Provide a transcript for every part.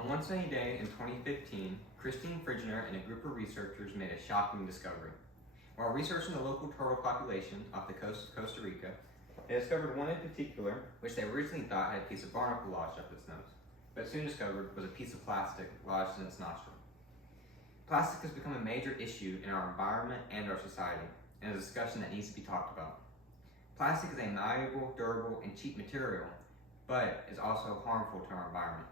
On one sunny day in 2015, Christine Frigner and a group of researchers made a shocking discovery. While researching the local turtle population off the coast of Costa Rica, they discovered one in particular, which they originally thought had a piece of barnacle lodged up its nose, but soon discovered was a piece of plastic lodged in its nostril. Plastic has become a major issue in our environment and our society, and is a discussion that needs to be talked about. Plastic is a malleable, durable, and cheap material, but is also harmful to our environment.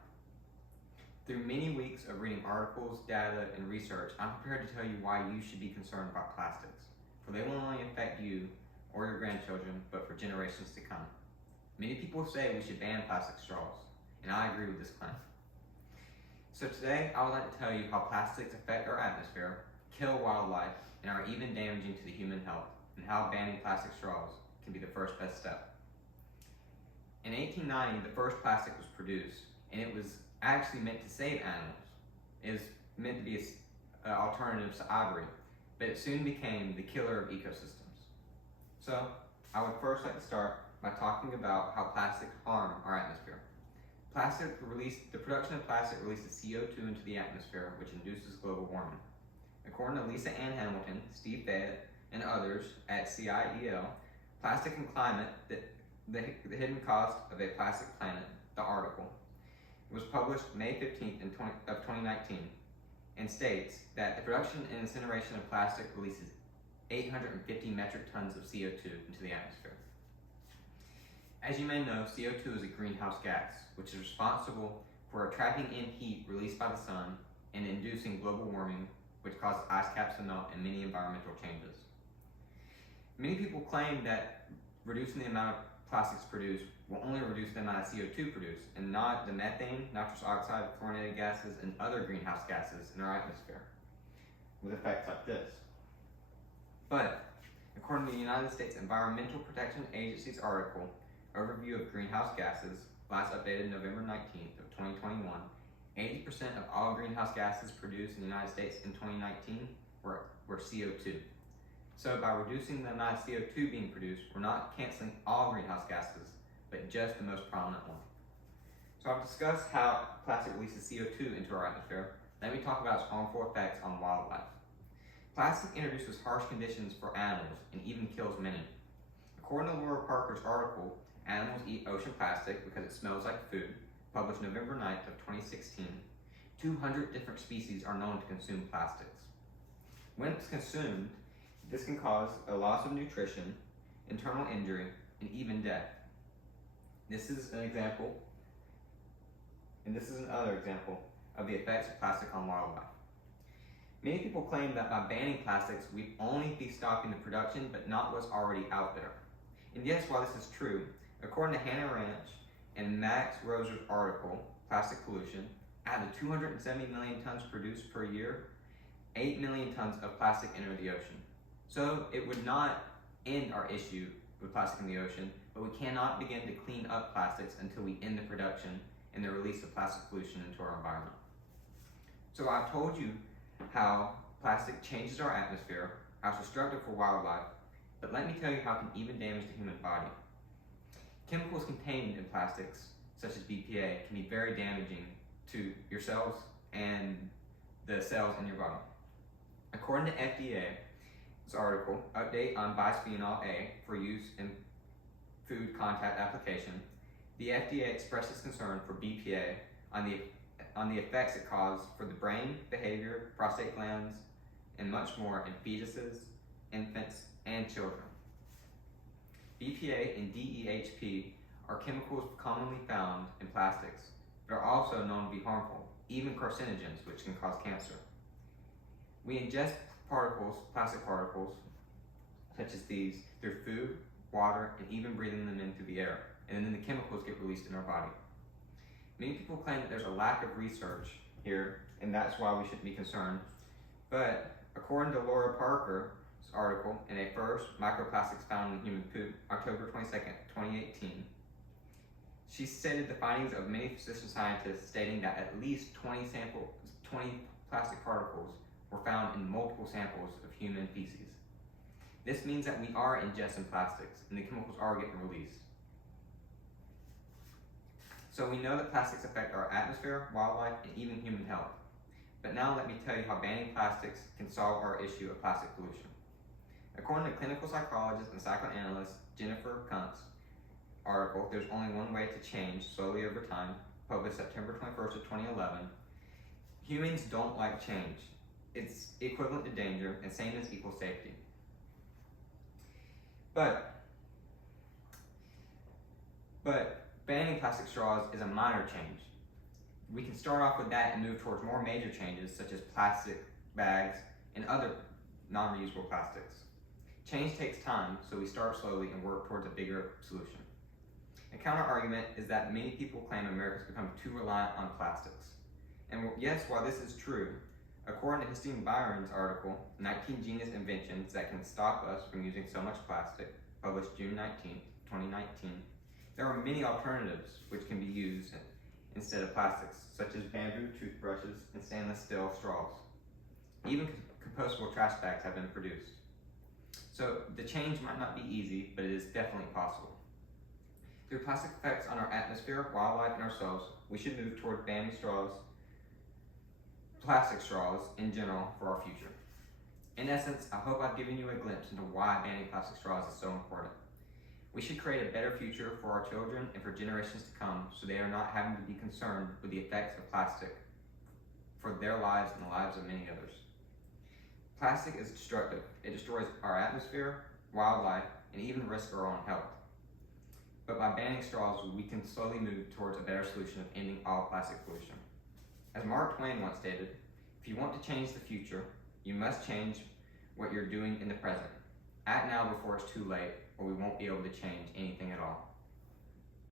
Through many weeks of reading articles, data, and research, I'm prepared to tell you why you should be concerned about plastics, for they will not only affect you or your grandchildren, but for generations to come. Many people say we should ban plastic straws, and I agree with this claim. So today, I would like to tell you how plastics affect our atmosphere, kill wildlife, and are even damaging to the human health, and how banning plastic straws can be the first best step. In 1890, the first plastic was produced, and it was actually meant to save animals. It was meant to be an alternative to ivory, but it soon became the killer of ecosystems. So, I would first like to start by talking about how plastics harm our atmosphere. The production of plastic releases CO2 into the atmosphere, which induces global warming. According to Lisa Ann Hamilton, Steve Fayette, and others at CIEL, Plastic and Climate, the Hidden Cost of a Plastic Planet, the article, was published May 15th of 2019, and states that the production and incineration of plastic releases 850 metric tons of CO2 into the atmosphere. As you may know, CO2 is a greenhouse gas, which is responsible for trapping in heat released by the sun and inducing global warming, which causes ice caps to melt and many environmental changes. Many people claim that reducing the amount of plastics produced will only reduce the amount of CO2 produced, and not the methane, nitrous oxide, fluorinated gases, and other greenhouse gases in our atmosphere, with effects like this. But, according to the United States Environmental Protection Agency's article, Overview of Greenhouse Gases, last updated November 19th of 2021, 80% of all greenhouse gases produced in the United States in 2019 were CO2. So by reducing the amount of CO2 being produced, we're not canceling all greenhouse gases, but just the most prominent one. So I've discussed how plastic releases CO2 into our atmosphere. Let me talk about its harmful effects on wildlife. Plastic introduces harsh conditions for animals and even kills many. According to Laura Parker's article, Animals Eat Ocean Plastic Because It Smells Like Food, published November 9th of 2016, 200 different species are known to consume plastics. When it's consumed, this can cause a loss of nutrition, internal injury, and even death. This is an example, and this is another example of the effects of plastic on wildlife. Many people claim that by banning plastics, we'd only be stopping the production, but not what's already out there. And yes, while this is true, according to Hannah Ranch and Max Roser's article, Plastic Pollution, out of the 270 million tons produced per year, 8 million tons of plastic enter the ocean. So it would not end our issue with plastic in the ocean, but we cannot begin to clean up plastics until we end the production and the release of plastic pollution into our environment. So I've told you how plastic changes our atmosphere, how it's destructive for wildlife, but let me tell you how it can even damage the human body. Chemicals contained in plastics, such as BPA, can be very damaging to your cells and the cells in your body. According to FDA's article, Update on Bisphenol A for Use in Food Contact Application, the FDA expresses concern for BPA on the effects it causes for the brain, behavior, prostate glands, and much more in fetuses, infants, and children. BPA and DEHP are chemicals commonly found in plastics, but are also known to be harmful, even carcinogens, which can cause cancer. We ingest plastic particles, such as these, through food, water, and even breathing them in through the air, and then the chemicals get released in our body. Many people claim that there's a lack of research here, and that's why we shouldn't be concerned. But according to Laura Parker's article in a first Microplastics Found in Human Poop, October 22nd, 2018, she stated the findings of many physician scientists stating that at least 20 plastic particles were found in multiple samples of human feces. This means that we are ingesting plastics and the chemicals are getting released. So we know that plastics affect our atmosphere, wildlife, and even human health. But now let me tell you how banning plastics can solve our issue of plastic pollution. According to clinical psychologist and psychoanalyst Jennifer Kuntz article, There's Only One Way to Change Slowly Over Time, published September 21st of 2011, humans don't like change. It's equivalent to danger, and sameness equals safety. But banning plastic straws is a minor change. We can start off with that and move towards more major changes, such as plastic bags and other non-reusable plastics. Change takes time, so we start slowly and work towards a bigger solution. A counter-argument is that many people claim America's become too reliant on plastics. And yes, while this is true, according to Christine Byron's article, 19 Genius Inventions That Can Stop Us from Using So Much Plastic, published June 19, 2019, there are many alternatives which can be used instead of plastics, such as bamboo toothbrushes and stainless steel straws. Even compostable trash bags have been produced. So the change might not be easy, but it is definitely possible. Through plastic effects on our atmosphere, wildlife, and ourselves, we should move toward banning plastic straws in general for our future. In essence, I hope I've given you a glimpse into why banning plastic straws is so important. We should create a better future for our children and for generations to come, so they are not having to be concerned with the effects of plastic for their lives and the lives of many others. Plastic is destructive. It destroys our atmosphere, wildlife, and even risks our own health. But by banning straws, we can slowly move towards a better solution of ending all plastic pollution. As Mark Twain once stated, if you want to change the future, you must change what you're doing in the present. Act now before it's too late, or we won't be able to change anything at all.